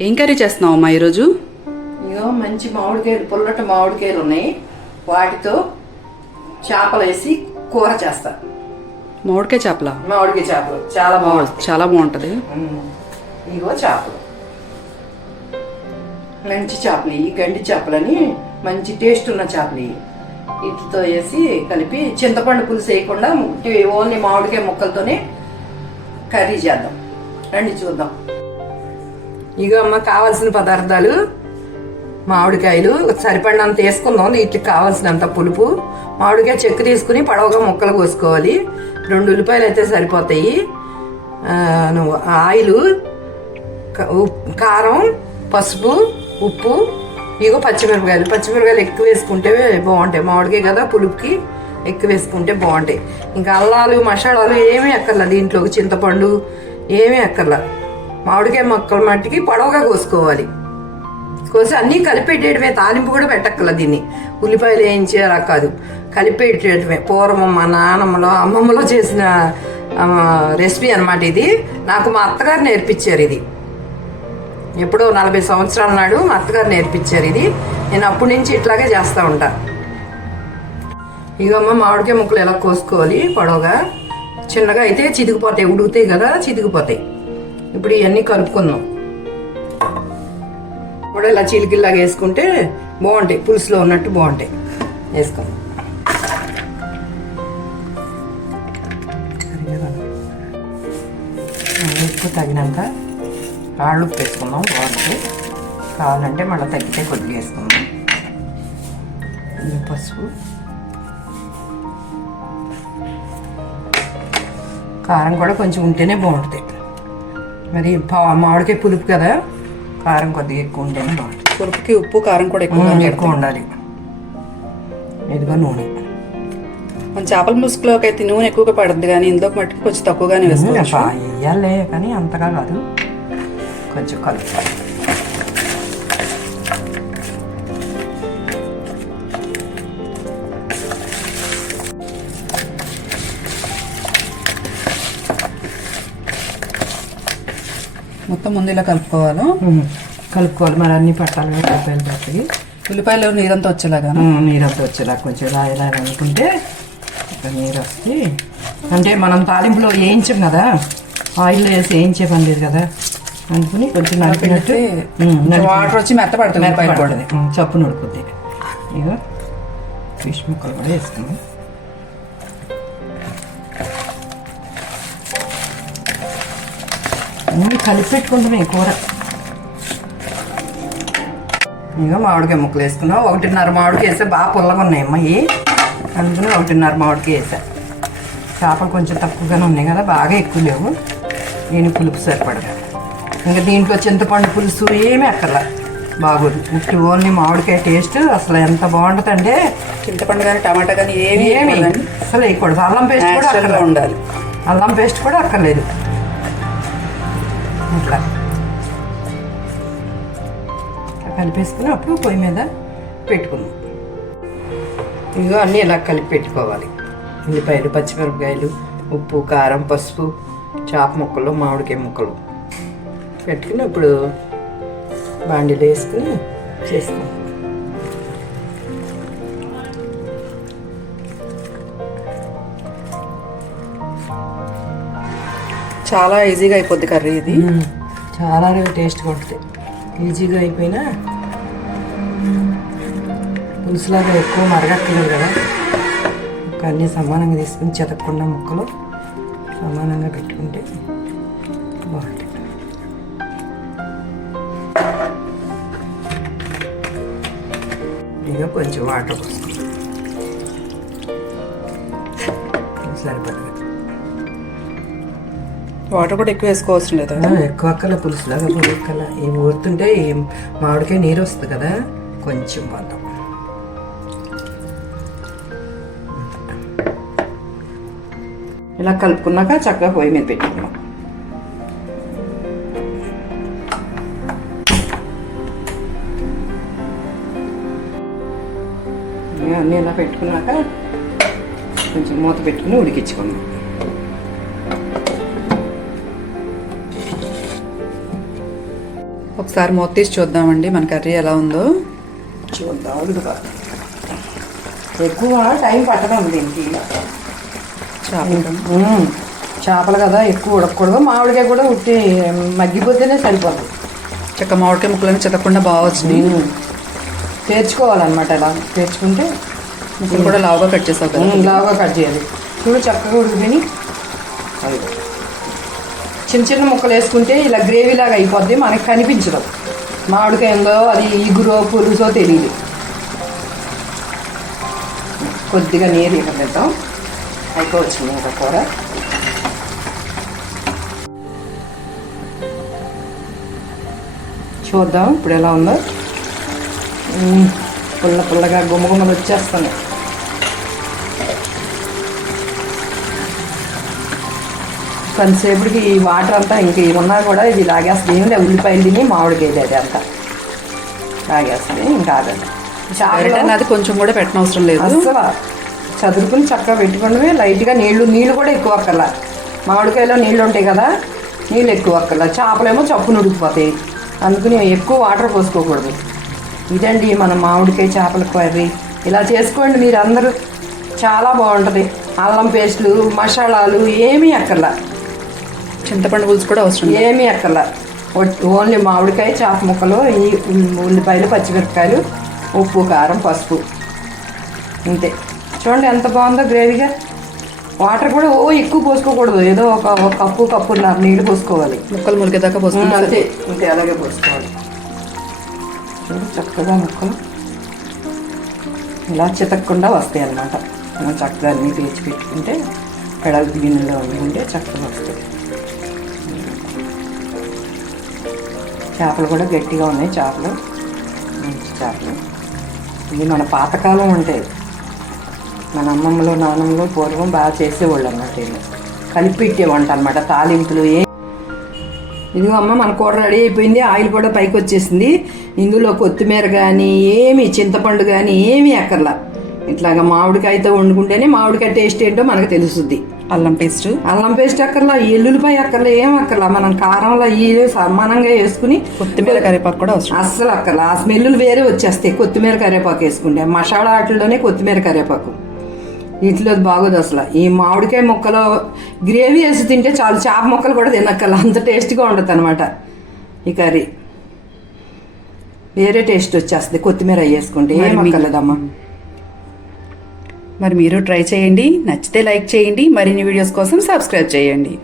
ఏం కర్రీ చేస్తున్నావు అమ్మా ఈరోజు? ఇగో మంచి మామిడికాయలు పుల్లటి మామిడికాయలు ఉన్నాయి. వాటితో చేపలు వేసి కూర చేస్తా. మామిడికాయ చేపల? మామిడికాయ చేపలు. చాలా బాగుంటుంది చాలా బాగుంటుంది. ఇగో చేపలు. మంచి చేపలు ఇవి గండి చేపలని మంచి టేస్ట్ ఉన్న చేపలు ఇవి. వీటితో వేసి కలిపి చింతపండు పులుసు వేయకుండా ఓన్లీ మామిడికాయ ముక్కలతోనే కర్రీ చేద్దాం. రండి చూద్దాం. ఇగో అమ్మ కావాల్సిన పదార్థాలు మామిడికాయలు సరిపడినంత వేసుకుందాం వీటికి కావాల్సినంత పులుపు మామిడికాయ చెక్కు తీసుకుని పడవగా ముక్కలు కోసుకోవాలి. రెండు ఉల్లిపాయలు అయితే సరిపోతాయి. నువ్వు ఆయిల్ ఉప్- కారం పసుపు ఉప్పు ఇగో పచ్చిమిరపకాయలు. పచ్చిమిరపకాయలు ఎక్కువ వేసుకుంటే బాగుంటాయి. మామిడికాయ కదా పులుపుకి ఎక్కువ వేసుకుంటే బాగుంటాయి. ఇంకా అల్లాలు మసాలాలు ఏమీ అక్కర్లా దీంట్లోకి. చింతపండు ఏమీ అక్కర్లా. మామిడికాయ మొక్కలు మట్టికి పొడవుగా కోసుకోవాలి. కోసి అన్నీ కలిపెట్టేయడమే తాలింపు కూడా పెట్టక్కల దీన్ని. ఉల్లిపాయలు వేయించి అలా కాదు కలిపెట్టేయడమే పూర్వం మా నాన్నమ్మలో అమ్మమ్మలో చేసిన రెసిపీ అన్నమాట ఇది. నాకు మా అత్తగారు నేర్పించారు ఇది. ఎప్పుడో నలభై సంవత్సరాల నాడు మా అత్తగారు నేర్పించారు ఇది. నేను అప్పటి నుంచి ఇట్లాగే చేస్తూ ఉంటా. ఇగమ్మ మామిడికాయ ముక్కలు ఎలా కోసుకోవాలి? పొడవుగా. చిన్నగా అయితే చితికిపోతాయి ఉడుకుతాయి కదా చితికిపోతాయి ఇప్పుడు ఇవన్నీ కలుపుకుందాం. కూడా ఇలా చిలికిల్లాగా వేసుకుంటే బాగుంటాయి. పులుసులో ఉన్నట్టు బాగుంటాయి. వేసుకుందాం ఉప్పు తగినంత రాళ్ళు ఉప్పు వేసుకుందాం బాగుంటుంది కావాలంటే మళ్ళీ తగ్గితే కొద్దిగా వేసుకుందాం. పసుపు. కారం కూడా కొంచెం ఉంటేనే బాగుంటుంది మరి పా- మామిడికాయ పులుపు కదా? కారం కొద్దిగా ఎక్కువ ఉంటేనే బాగుంటుంది పులుపుకి ఉప్పు కారం కూడా ఎక్కువ ఎక్కువ ఉండాలి. ఇదిగో నూనె. మన చేపల ముసుగులోకి అయితే నూనె ఎక్కువగా పడుతుంది కానీ ఇందులోకి మట్టుకు కొంచెం తక్కువగానే వేసుకోవచ్చు. వేయాలే కానీ అంతగా కాదు. కొంచెం కలుపుతాలి మొత్తం ముందు ఇలా కలుపుకోవాలి? కలుపుకోవాలి. మరి అన్ని పట్టాలి ఉల్లిపాయలు పట్టి ఉల్లిపాయలు నీరంతా వచ్చేలాగా నీరు అంతా వచ్చేలా కొంచెం ఇలా ఇలా అనుకుంటే నీరు వస్తే అంటే మనం తాలింపులో వేయించాం కదా. ఆయిల్ వేసి వేయించే పని లేదు కదా. అనుకుని కొంచెం నలిపినట్టు వాటర్ వచ్చి మెత్త పడుతుంది మెత్తపడుతుంది. చప్పు నడుకుద్ది ఇక ఫిష్ ముక్కలు కూడా వేసుకున్నాం అన్నీ కలిపి పెట్టుకుంటాం ఈ కూర. ఇక మామిడికాయ ముక్కలు వేసుకున్నాం. ఒకటిన్నర మామిడికాయ వేస్తే బాగా పుల్లగా ఉన్నాయి అమ్మాయి అందుకని ఒకటిన్నర మామిడికాయ వేసా. చేపలు కొంచెం తక్కువగానే ఉన్నాయి కదా బాగా ఎక్కువ లేవు. దీని పులుపు సరిపడదు. ఇంకా దీంట్లో చింతపండు పులుసు ఏమీ అక్కర్లా. బాగోదు. ఉట్టి ఓన్లీ మామిడికాయ టేస్ట్. అసలు ఎంత బాగుంటుందంటే చింతపండు కానీ టమాటా కానీ ఏమి ఏమి అసలు వేయకూడదు. అల్లం పేస్ట్ కూడా అక్కర్లేదు. ఉండాలి. అల్లం పేస్ట్ కూడా అక్కర్లేదు. ఇట్లా కలిపేసుకుని అప్పుడు పొయ్యి మీద పెట్టుకున్నాం ఇదిగో అన్నీ ఇలా కలిపి పెట్టుకోవాలి. ఉల్లిపాయలు పచ్చిమిరపకాయలు ఉప్పు కారం పసుపు చాప ముక్కలు మామిడికాయ ముక్కలు. పెట్టుకుని ఇప్పుడు బాండీలో వేసుకుని చేసుకుంటాం చాలా ఈజీగా అయిపోద్ది కర్రీ ఇది. చాలా టేస్ట్గా ఉంటుంది. ఈజీగా అయిపోయినా పులుసులాగా ఎక్కువ మరగక్కలేదు కదా. అన్నీ సమానంగా తీసుకుని చెతకుండా ముక్కలు సమానంగా పెట్టుకుంటే బాగుంటుంది. ఇంకా కొంచెం వాటర్ పోసుకుంటాం సరిపడదు వాటర్ కూడా ఎక్కువ వేసుకోవాల్సిన లేదు ఎక్కువ అక్కల పులుసులాగా పులుక్కల ఈ ఊరుతుంటే ఈ మామిడికాయ నీరు వస్తుంది కదా కొంచెం పోతాం ఇలా కలుపుకున్నాక చక్కగా పొయ్యి మీద పెట్టుకున్నాం అన్నీ ఇలా పెట్టుకున్నాక కొంచెం మూత పెట్టుకుని ఉడికించుకున్నాం ఒకసారి మూత తీసి చూద్దామండి మన కర్రీ ఎలా ఉందో. చూద్దాం. ఎక్కువ టైం పట్టడం దీనికి. చేపలు. కదా ఎక్కువ ఉడకకూడదు మామిడికాయ కూడా ఉట్టి మగ్గిపోతేనే సరిపోతుంది చెక్క మామిడికాయ ముక్కలన్నీ చెతకుండా బాగా వచ్చినాయి. ఉమ్. పేర్చుకోవాలన్నమాట ఇలా పేర్చుకుంటే ముక్కలు కూడా లావుగా కట్ చేసావు కదా. లావుగా కట్ చేయాలి. చూడు చక్కగా అదిగో. చిన్న చిన్న ముక్కలు వేసుకుంటే ఇలా గ్రేవీ లాగా అయిపోద్ది మనకి కనిపించదు. మామిడికాయలో అది ఇగురో పులుసో తెలియదు కొద్దిగా నీరు ఇవ్వలేద్దాం అయిపోవచ్చింది ఇంకా కూర. చూద్దాం ఇప్పుడు ఎలా ఉందో. పుల్ల పుల్లగా గుమ్మ గుమ్మలు వచ్చేస్తున్నాయి. కొంతసేపటికి ఈ వాటర్ అంతా ఇంక ఉన్నా కూడా ఇది లాగేస్తుంది. ఏమి లేదు ఉల్లిపాయలు తిని మామిడికాయలు అది అంతా. లాగేస్తుంది. ఇంకా ఆగదు అది కొంచెం కూడా పెట్టనవసరం లేదు. అస్సలు చదువుకుని చక్కగా పెట్టుకుని లైట్గా నీళ్ళు నీళ్ళు కూడా ఎక్కువ అక్కర్లా. మామిడికాయలో నీళ్ళు ఉంటాయి కదా నీళ్ళు ఎక్కువ అక్కర్లా. చేపలేమో చప్పును ఉడికిపోతాయి అందుకని ఎక్కువ వాటర్ పోసుకోకూడదు. ఇదండి మన మామిడికాయ చేపల కర్రీ. ఇలా చేసుకోండి మీరు అందరూ చాలా బాగుంటుంది. అల్లం పేస్టులు మసాలాలు ఏమీ అక్కర్లా. చింతపండు పులుసు కూడా అవసరం ఏమీ అక్కర్లా. ఒట్- ఓన్లీ మామిడికాయ చేప ముక్కలు ఈ ఉల్- ఉల్లిపాయలు పచ్చిమిరపకాయలు ఉప్పు కారం పసుపు. అంతే. చూడండి ఎంత బాగుందో గ్రేవీగా. వాటర్ కూడా ఓ ఎక్కువ పోసుకోకూడదు. ఏదో ఒక కప్పు కప్పున్నర నీళ్ళు పోసుకోవాలి. ముక్కలు ములిగేదాకా పోసుకుంటే అంతే. అంతే అలాగే పోసుకోవాలి. చూడు చక్కగా ముక్కలు. ఇలా చితకకుండా వస్తాయి అన్నమాట. మనం చక్కగా అన్నీ పేర్చి పెట్టుకుంటే పెడల్ గిన్నెలో వండుకుంటే చక్కగా వస్తాయి. చేపలు కూడా గట్టిగా ఉన్నాయి చేపలు. మంచి చేపలు. ఇవి మన పాతకాలం ఉంటాయి మన అమ్మమ్మలో నాన్నమ్మలో పూర్వం బాగా చేసేవాళ్ళు అన్నమాట వీళ్ళు కలిపి వంట అనమాట తాలింపులు ఏ ఇదిగో అమ్మ మన కూర రెడీ అయిపోయింది ఆయిల్ కూడా పైకి వచ్చేసింది. ఇందులో కొత్తిమీర కానీ ఏమి చింతపండు కానీ ఏమీ అక్కర్లా ఇట్లాగా మామిడికాయతో వండుకుంటేనే మామిడికాయ టేస్ట్ ఏంటో మనకు తెలుస్తుంది అల్లం పేస్ట్. అల్లం పేస్ట్ అక్కర్లా ఎల్లుల్లిపాయ అక్కర్లా ఏం అక్కర్లా. మనం కారంలో ఈ సమానంగా వేసుకుని కొత్తిమీర కరివేపాకు కూడా అవసరం. అస్సలు అక్కర్లా. ఆ స్మెల్లు వేరే వచ్చేస్తాయి. కొత్తిమీర కరివేపాకు వేసుకుంటే. మసాలా ఆటల్లోనే కొత్తిమీర కరివేపాకు. అది బాగోదు అసలు. ఈ మామిడికాయ ముక్కలో గ్రేవీ వేసి తింటే చాలు. చేప ముక్కలు కూడా తినక్కర్లా. అంత టేస్ట్గా ఉండదు అనమాట ఈ కర్రీ. వేరే టేస్ట్ వచ్చేస్తుంది కొత్తిమీర వేసుకుంటే. ఏం అక్కర్లేదమ్మా. మరి మీరు ట్రై చేయండి నచ్చితే లైక్ చేయండి మరిన్ని వీడియోస్ కోసం సబ్స్క్రైబ్ చేయండి.